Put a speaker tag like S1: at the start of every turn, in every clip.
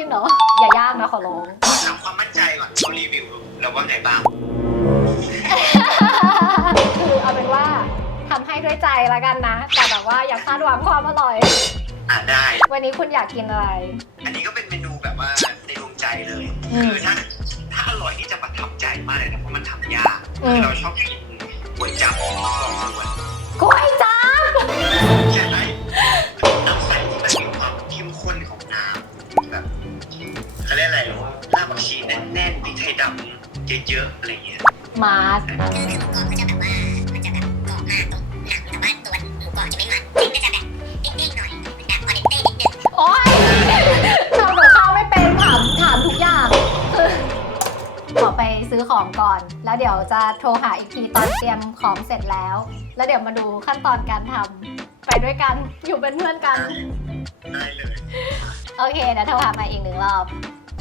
S1: กับข้าวให้มาร์ทกินเหรอ อย่ายากนะขอร้อง
S2: ถามความมั่นใจก่อนเขารีวิวแล้วว่าไงบ้าง
S1: คือเอาเป็นว่าทำให้ด้วยใจละกันนะ แต่แบบว่าอย่าคาดหวังความอร่อย
S2: อ่าได้
S1: วันนี้คุณอยากกินอะไร
S2: อันนี้ก็เป็นเมนูแบบว่าในดวงใจเลย
S1: อืม
S2: คือถ้าถ้าอร่อยนี่จะประทับใจมากเลยนะเพราะมันทำยาก
S1: อืม
S2: คือเราชอบกิน
S1: ซื้อของก่อน แล้วเดี๋ยวจะโทรหาอีกทีตอนเตรียมของเสร็จแล้ว แล้วเดี๋ยวมาดูขั้นตอนการทำไปด้วยกันอยู่เป็นเพื่อนกัน
S2: ได้เลย
S1: โอเคเดี๋ยวโทรหามาอีกหนึ่งรอบ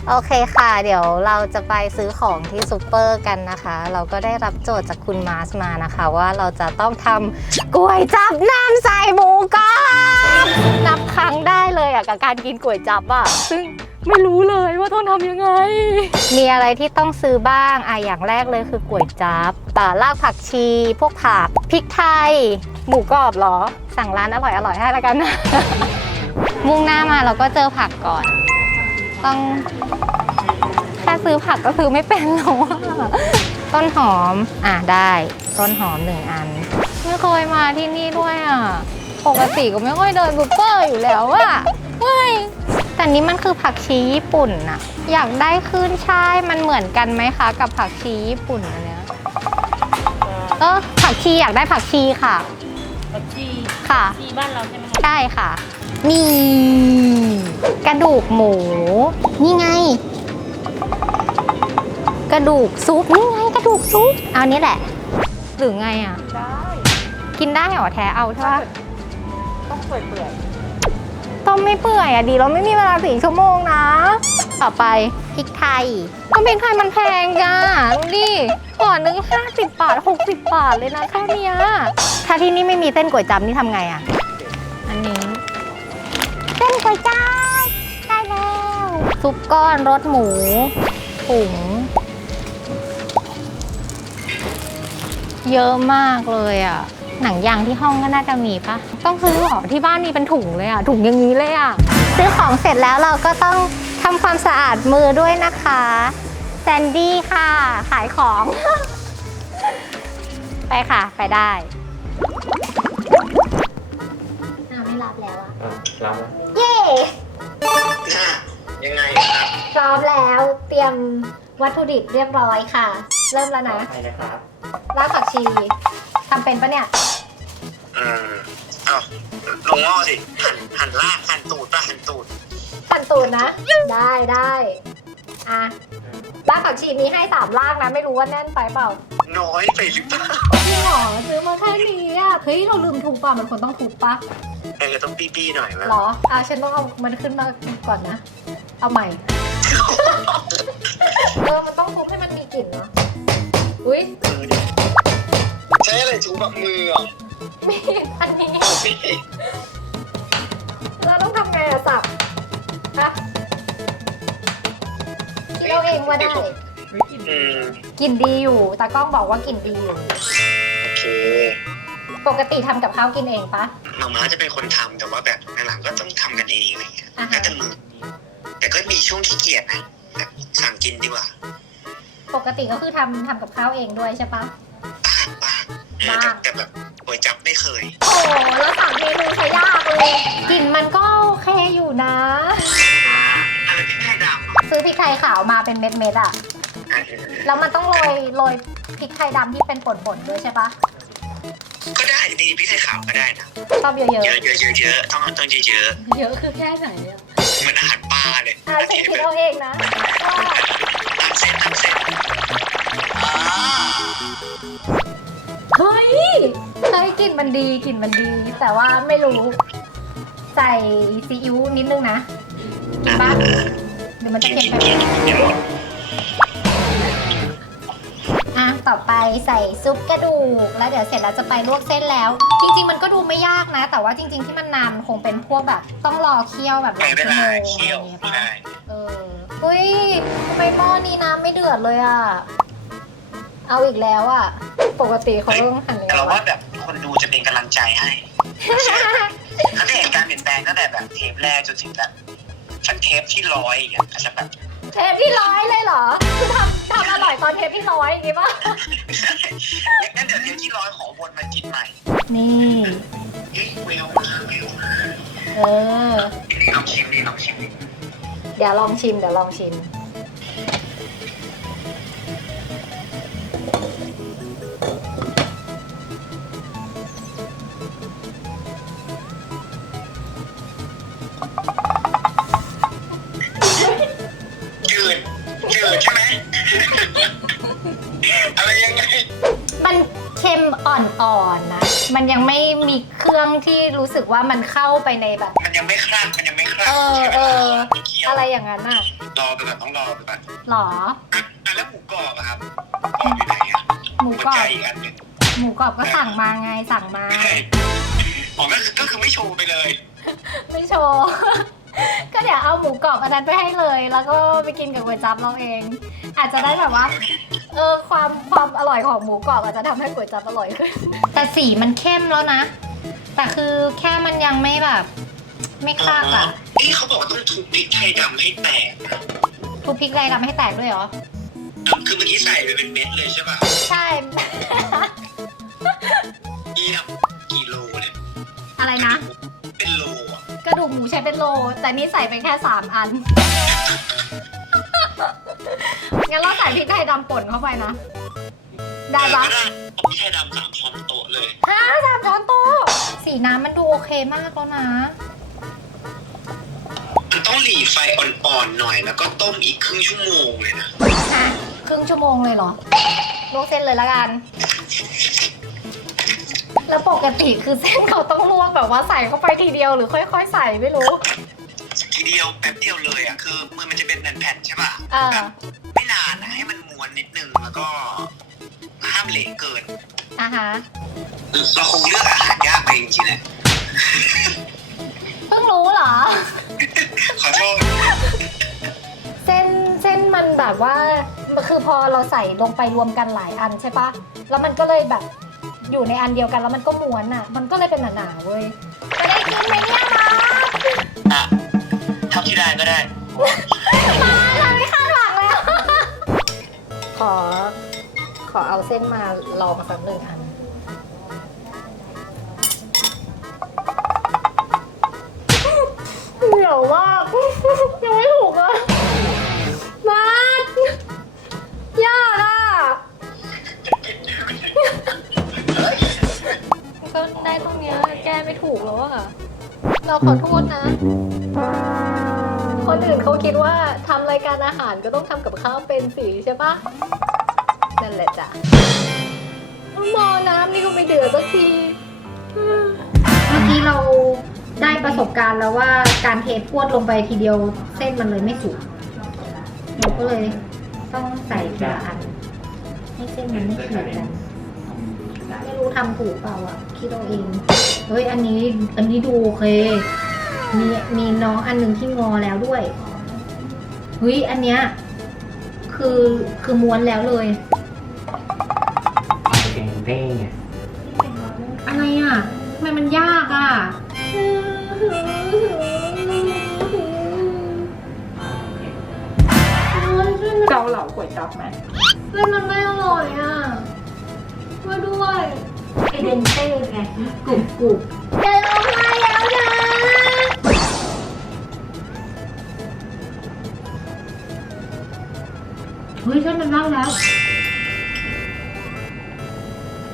S1: โอเคค่ะ เดี๋ยวเราจะไปซื้อของที่ซูเปอร์กันนะคะ เราก็ได้รับโจทย์จากคุณมาร์สมานะคะ ว่าเราจะต้องทำก๋วยจับน้ำใส่หมูกรอบนับครั้งได้เลยอะกับการกินก๋วยจับอะซึ่ง ไม่รู้เลยว่าต้องทำยังไง มีอะไรที่ต้องซื้อบ้างอะอย่างแรกเลยคือก๋วยจั๊บแต่รากผักชี พวกผักพริกไทย หมูกรอบเหรอ สั่งร้านอร่อยอร่อยให้แล้วกันนะ มุ่งหน้ามาเราก็เจอผักก่อน ต้องแค่ซื้อผักก็คือไม่เป็นแล้วอะต้นหอม อะได้ ต้นหอมหนึ่งอัน ไม่เคยมาที่นี่ด้วยอะ ปกติก็ไม่ค่อยเดินซูเปอร์อยู่แล้วอะเฮ้ย แต่นี้มันคือผักชีญี่ปุ่นอะอยากได้ขึ้นช่ายมันเหมือนกันไหมคะ กับผักชีญี่ปุ่นอันเนี้ยเออผักชีอยากได้ผักชีค่ะ
S3: ผักชี
S1: ค่ะ
S3: ชีบ้านเราใช่ไหมคะ
S1: ใช่ค่ะ นี่ กระดูกหมู นี่ไง กระดูกซุปนี่ไงกระดูกซุปเอานี้แหละ หรือไงอะ
S3: ได้
S1: กินได้เหรอแท้เอาใช่ปะ
S3: ต้องเปื่อยเปื่อย
S1: ต้มไม่เปื่อยอะดีเราไม่มีเวลาสี่ชั่วโมงนะ ต่อไปพริกไทยก็พริกไทยมันแพงจ้าดูดิห่อหนึ่งห้าสิบบาทหกสิบบาทเลยนะแค่เนี้ยถ้าที่นี่ไม่มีเส้นก๋วยจั๊บนี่ทำไงอะ อันนี้ เส้นก๋วยจั๊บได้แล้วซุปก้อนรสหมูถุงเยอะมากเลยอะ หนังยางที่ห้องก็น่าจะมีปะต้องซื้อหรอที่บ้านมีเป็นถุงเลยอะ ถุงอย่างนี้เลยอะ ซื้อของเสร็จแล้วเราก็ต้องทำความสะอาดมือด้วยนะคะแซนดี้ค่ะ ขายของ ไปค่ะ ไปได้อ้าวไม่รับแล้วอะ
S2: อะรับ
S1: เย้
S2: ยังไงครับ
S1: พร้อมแล้วเตรียมวัตถุดิบเรียบร้อยค่ะ เริ่มแล้วนะ
S2: ไปนะครับ
S1: รากผักชีทำเป็นปะเนี่ย
S2: อืมเอ้าลงหม้อสิ หั่นหั่นลากหั่นตูดป่ะหั่นตูด
S1: ขั้นตูนนะ ได้ได้อะรากผักชีมีให้สามรากนะ ไม่รู้ว่าแน่นไปเปล่า
S2: น้อยไปหรือเปล่า
S1: จริงเหรอซื้อมาแค่นี้อะเฮ้ยเราลืมทุบป่ะมันควรต้องทุบปะ
S2: เออต้องปี้ๆหน่อยมั้ย
S1: เหรออะฉันต้องเอามันขึ้นมาก่อนนะ เอาใหม่เออมันต้องทุบให้มันมีกลิ่นเนาะอุ้ย
S2: ใช้อะไรจูบแบบมือ อะ
S1: มีอันนี้ เราต้องทำไงอะสับฮะคิดเอาเองว่าได้
S2: อืม
S1: กลิ่นดีอยู่ตากล้องบอกว่ากลิ่นดีอยู่
S2: โอเค
S1: ปกติทำกับข้าวกินเองปะ
S2: มาม่าจะเป็นคนทำแต่ว่าแบบหลังๆก็ต้องทำกันเองอะไรเงี้ย
S1: อ่าฮะ
S2: แล้วแต่มือแต่ก็มีช่วงขี้เกียจนะแบบสั่งกินดีกว่า
S1: ปกติก็คือทำทำกับข้าวเองด้วยใช่ปะ
S2: บ้างบ้างเออ
S1: บ้าง
S2: แต่แต่แบบ ก๋วยจับไม่เคย
S1: โอ้แล้วสั่งเมนูใช้ยากเลยกลิ่นมันก็โอเคอยู่นะ
S2: อะไรพริกไทยดำอะ
S1: ซื้อพริกไทยขาวมาเป็นเม็ดๆอะ
S2: อะ
S1: แล้วมันต้องโรยโรยพริกไทยดำที่เป็นป่นๆด้วยใช่ปะ
S2: ก็ได้ดีพริกไทยขาวก็ได้นะ
S1: ชอบเยอะ
S2: เยอะเยอะเยอะเยอะต้องต้องเยอะเยอะ
S1: ๆเยอะคือแค่ไหนอะ
S2: เหมือนอาหารปลาเลย
S1: อะฉันคิดเอาเองนะว่ ลิ่นมันดีกลิ่นมันดี แต่ว่าไม่รู้ ใส่ซีอิ๊วนิดนึงนะกินปะเดี๋ยวมันจะ
S2: กิน
S1: เค็ม
S2: กิน
S1: ไป
S2: กินกินหมด
S1: อะต่อไปใส่ซุปกระดูก แล้วเดี๋ยวเสร็จแล้วจะไปลวกเส้นแล้ว จริง ๆ มันก็ดูไม่ยากนะ แต่ว่าจริง ๆ ที่มันนานคงเป็นพวกแบบ ต้องรอเคี่ยวแบบห
S2: ใช้
S1: ลาย
S2: เว
S1: ชั่วโม
S2: ลาง
S1: อะไร
S2: เคี่ยว
S1: อย่างเงี้ยปะ
S2: ใช่
S1: เอออุ้ยทำไมหม้อนี้น้ำไม่เดือดเลยอะ เอาอีกแล้วอะ ปกติเขาต้องหั่น
S2: แต่
S1: แล้
S2: เรา
S1: ว
S2: ว่า
S1: อะ
S2: แบบคน ดูจะเป็นกำลังใจให้เขาจะเห็นการเปลี่ยนแปลงตั้งแต่แบบเทปแรกจนถึงแบบสักเทปที่ร้อยอย่างเงี้ยอาจจะแบบ
S1: เทปที่ร้อยเลยเหรอ คือทำทำอร่อยตอนเทปที่ร้อยอย่างงี้ปะ
S2: งั้นเดี๋ยวเทปที่ร้อยขอวนมากินใหม่
S1: นี่
S2: เฮ้ยเวลมาเวลมา
S1: เออ
S2: ลองชิมดิลองชิมดิ
S1: เดี๋ยวลองชิมเดี๋ยวลองชิม อ่อนๆนะ มันยังไม่มีเครื่องที่รู้สึกว่ามันเข้าไปในแบบ
S2: มันยังไม่คลั่งมันยังไม่คลั่ง
S1: เออ
S2: ใช่ไหม
S1: เออ
S2: ไม่เคี่ยว
S1: อะไรอย่างนั้นอะ
S2: รอไปก่อนต้องรอไปก่อน
S1: หรอ
S2: อะอะแล้วหมูกรอบอะครับกรอบอยู่ไหนอะ
S1: หมู
S2: หัว
S1: กรอ
S2: ใจ
S1: บ
S2: อีกอันหนึ่ง
S1: หมูกรอบก็สั่งมาไงสั่งมา
S2: ใช่อ๋อก็คือก็คือไม่โชว์ไปเลย
S1: ไม่โชว์ ก็เดี๋ยวเอาหมูกรอบอันนั้นไปให้เลย แล้วก็ไปกินกับก๋วยจั๊บเราเอง อาจจะได้แบบว่า เออความความอร่อยของหมูกรอบอาจจะทำให้ก๋วยจั๊บอร่อยขึ้น แต่สีมันเข้มแล้วนะ แต่คือแค่มันยังไม่แบบ ไม่คลากอะ
S2: เอ้เขาบอกว่าต้องทุบพริกไทยดำให้แตก
S1: ทุบพริกอะไรทำให้แตกด้วยเหรอ
S2: คือเมื่อกี้ใส่ไปเป็นเม็ดเลยใช่ป่ะ
S1: ใช่
S2: เยี่ยมกี่โลเนี่ย
S1: อะไรนะ
S2: เป็นโลอะ
S1: กระดูกหมูใช้เป็นโล แต่นี่ใส่ไปแค่สามอัน งั้นเราใส่พริกไทยดำป่นเข้าไปนะ ได้ปะ
S2: เออก็ได้เอาพริกไทยดำสามช้อนโต๊ะเลย
S1: ฮะสามช้อนโต๊ะสีน้ำมันดูโอเคมากแล้วนะ
S2: มันต้องหลีไฟอ่อนๆหน่อย แล้วก็ต้มอีกครึ่งชั่วโมงเลยนะ
S1: อะ ครึ่งชั่วโมงเลยเหรอลวกเส้นเลยละกัน แล้วปกติคือเส้นเขาต้องลวกแบบว่าใส่เข้าไปทีเดียวหรือค่อย ๆ ใส่ไม่รู้
S2: ทีเดียวแป๊บเดียวเลยอะ คือมือมันจะเป็นแผ่นๆใช่ป่ะ
S1: อ่า
S2: แบบ นม้วนนิดนึงแล้วก็ห้ามเละเกิน
S1: อะฮะ
S2: เราคงเลือกอาหารยากไปจริงๆแหละ
S1: เพิ่งรู้เหรอ
S2: ขอโทษ
S1: เส้นเส้นมันแบบว่า คือพอเราใส่ลงไปรวมกันหลายอันใช่ปะ แล้วมันก็เลยแบบอยู่ในอันเดียวกันแล้วมันก็ม้วนอะ มันก็เลยเป็นหนาๆเว้ยจะได้กินไหมเนี่ยมา
S2: อะเท่าที่ได้ก็ได้
S1: มาเขอ ขอเอาเส้นมาลองสักหนึ่งอัน เหนียวมาก ยังไม่ถูกอะมาดยากอะ ก็ได้ตรงเนี้ยแก้ไม่ถูกแล้วอะเราขอโทษนะ คนอื่นเขาคิดว่าายการอาหารก็ต้องทำกับข้าวเป็นสีใช่ปะนั่นแหละจ้ะมอน้ำนี่ก็ไม่เดือดสักทีเมื่อกี้เราได้ประสบการณ์แล้วว่าการเทพวดลงไปทีเดียวเส้นมันเลยไม่สุกเราก็เลยต้องใส่ทีละอันให้เส้นมันไม่ขีดกัน ไม่รู้ทำถูกเปล่าอะคิดเอาเองเฮ้ยอันนี้อันนี้ดูโอเค มีมีน้องอันหนึ่งที่งอแล้วด้วย เฮ้ยอันเนี้ยคือคือม้วนแล้วเลย
S4: เป้งๆอะ
S1: อะไรอะทำไมมันยากอะ
S3: เกาเหลาก๋วยจั๊บไหม
S1: เฮ้ยมันไม่อร่อยอะมาด้วยไอเดนเต้ไงกรุบกรุบ เฮ้ยฉันมันเล่าแล้ว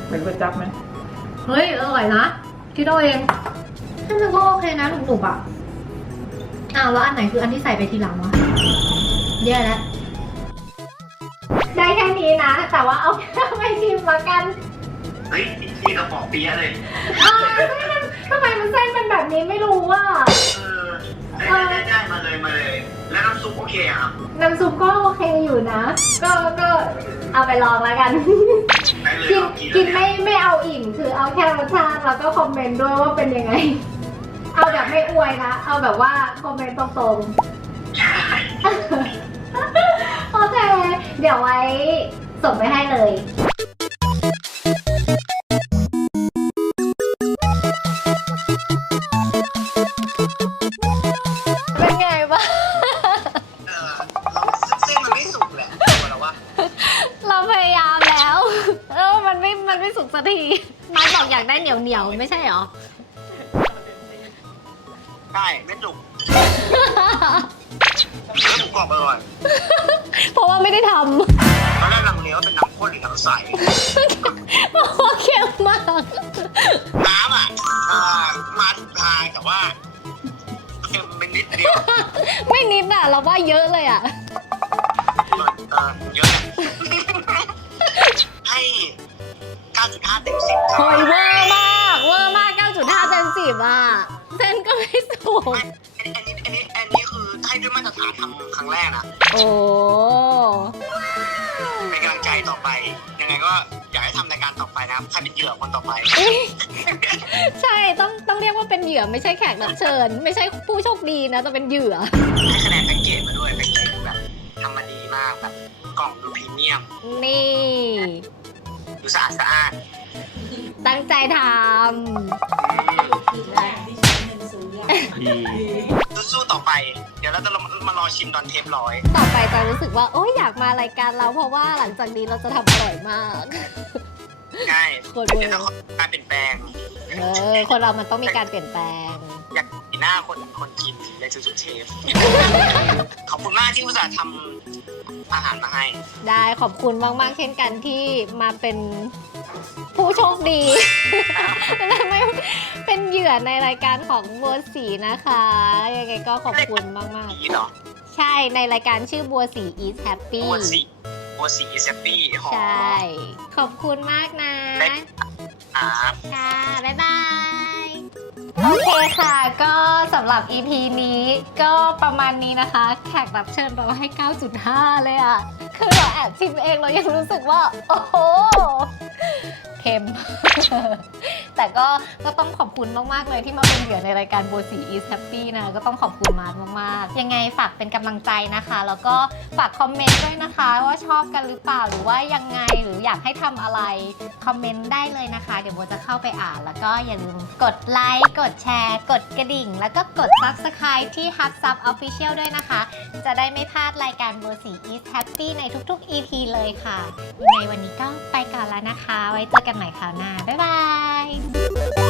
S3: เหมือนก๋วยจั๊บไหม
S1: เฮ้ยอร่อยนะคิดเอาเองถ้ามันก็โอเคนะหนุบๆอะอ้าวแล้วอันไหนคืออันที่ใส่ไปทีหลังวะแย่แล้วได้แค่นี้นะ แต่ว่าเอาไปชิมละกัน
S2: เฮ้ยนี่กระป๋องเปี๊ยะเลย
S1: เออทำไมมันเส้นเป็นแบบนี้ไม่รู้อะ
S2: ปโอเคอะครับ
S1: น้ำซุปก็โอเคอยู่นะ ก็ก็เอาไปลองแล้วกัน
S2: ได้เลย
S1: กิน
S2: ลองกิน
S1: กินไม่ไม่เอาอิ่มคือเอาแค่รสชาติแล้วก็คอมเมนต์ด้วยว่าเป็นยังไง เอาแบบไม่อวยนะ เอาแบบว่าคอมเมนต์ตรงๆโอเค เดี๋ยวไว้ส่งไปให้เลย
S2: แล้ว
S1: หมู
S2: กรอบอร่อย
S1: เพราะว่าไม่ได้ท
S2: ตอนแรกลังเลว่าเป็นน้ำข้นหรือน้ำใสำ
S1: เพราะว่าเค็มมาก
S2: น้ำอะเอ่อมาถูกทางแต่ว่าเค็มเป็นนิดเดียว
S1: ไม่นิดอะ เราว่าเยอะเลยอะ
S2: เออเยอะนะให้ 9.5เต็ม10ค
S1: โห
S2: รับ
S1: ยเวอร์มาก เวอร์มาก 9.5เต็ม10อะเส้นก็ ไม่สุก
S2: อันนี้อันนี้อันนี้คือให้ด้วยมาตรฐานทำครั้งแรกนะ
S1: โอ้
S2: เป็นกำลังใจต่อไป ยังไงก็อยากให้ทำรายการต่อไปนะครับใครเป็นเหยื่อคนต่อไป
S1: ใช่ต้องต้องเรียกว่าเป็นเหยื่อไม่ใช่แขกรับเชิญ ไม่ใช่ผู้โชคดีนะแต่เป็นเหยื่อ
S2: ให้คะแนนแพ็กเกจมาด้วยแพ็กเกจแบบทำมาดีมากแบบกล่องดูพรีเมียม
S1: นี่
S2: ดูสะอาดสะอาด
S1: ตั้งใจท
S2: สู้ๆต่อไป เดี๋ยวเราจะมารอชิมตอนเทปร้อยำ
S1: ต่อไปจะรู้สึกว่าโอ้ยอยากมารายการเราเพราะว่าหลังจากนี้เราจะทำอร่อยมาก
S2: ใช่
S1: โคตรเวอร์
S2: เดี๋ยวต้องการเปลี่ยนแปลง
S1: เออคนเรามันต้องมีการเปลี่ยนแปลง
S2: อยากเห็นหน้าคนคนกินในทุกๆเทปขอบคุณมากที่อุตส่าห์ทำอาหารมาให้
S1: ได้ขอบคุณมาก ๆ เช่นกันที่มาเป็น ผู้โชคดีและไม่เป็นเหยื่อในรายการของบัวสีนะคะ ยังไงก็ขอบคุณมาก
S2: นี่เหรอ
S1: ๆใช่ในรายการชื่อบัวสี is happy
S2: บัวสีบัวสีเซฟตี้หอม
S1: ใช่ขอบคุณมากนะ
S2: ครับ
S1: ค่ะ บ๊ายบาย โอเคค่ะ ก็สำหรับ EP นี้ก็ประมาณนี้นะคะ แขกรับเชิญเราให้ 9.5 เลยอะคือเราแอบชิมเองเรายังรู้สึกว่า โอ้โห เค็ม แต่ก็ก็ต้องขอบคุณมาก ๆ เลยที่มาเป็นเหยื่อในรายการโบสี is happy นะก็ต้องขอบคุณมาร์มาก ๆ ยังไงฝากเป็นกำลังใจนะคะ แล้วก็ฝากคอมเมนต์ด้วยนะคะ ว่าชอบกันหรือเปล่าหรือว่ายังไงหรืออยากให้ทำอะไร คอมเมนต์ได้เลยนะคะ เดี๋ยวโบจะเข้าไปอ่าน แล้วก็อย่าลืมกดไลค์กดแชร์ กดกระดิ่ง แล้วก็กด subscribe ที่ Hub Sub Official ด้วยนะคะ จะได้ไม่พลาดรายการโบสี is happy ในทุก ๆ EP เลยค่ะยังไงวันนี้ก็ไปก่อนแล้วนะคะ ไว้เจอกันกันใหม่คราวหน้า บ๊ายบาย